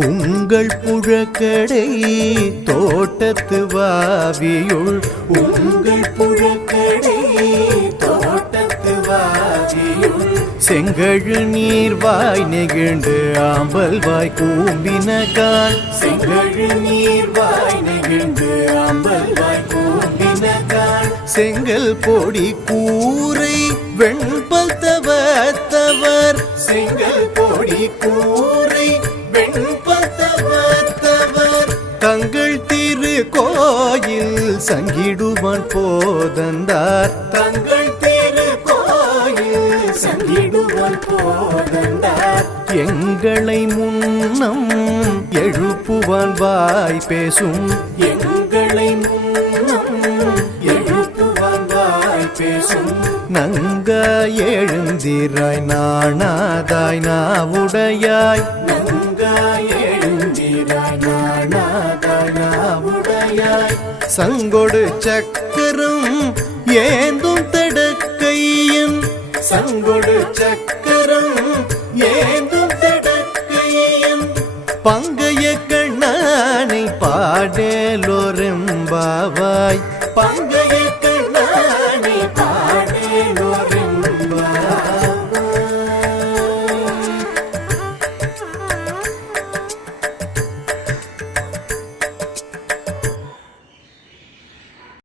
உங்கள் புழக்கடை தோட்டத்து வாவியுள் உங்கள் புழக்கடை தோட்டத்து வாவியுள் செங்கழு நீர்வாய் நெகிழ்ந்து ஆம்பல் வாய் கூம்பினகான் செங்கழு நீர்வாய் நெகிழ்ந்து ஆம்பல் வாய் கூம்பினகான் செங்கல் பொடி கூரை வெண்பல் தவத்தவர் செங்கல் பொடி கூரை வெண்பல் தவத்தவர் தங்கள் திரு கோயில் சங்கிடுவான் போதந்தார் தங்கள் திரு கோயில் சங்கிடுவான் போதந்தார் எங்களை முன்னம் எழுப்புவான் வாய் பேசும் எங்களை முன்னம் எழுப்புவான் வாய் பேசும் நங்காய் எழுந்திராய் நாணாதாய் நாவுடையாய் நங்காய் எழுந்திராய் நாணாதாய் நாவுடையாய் சங்கொடு சக்கரம் ஏந்தும் தடக்கையன் சங்கொடு சக்கரம் ஏந்தும் தடக்கையன் பங்கைய கண்ணானை பாடேலோரெம்பாவாய்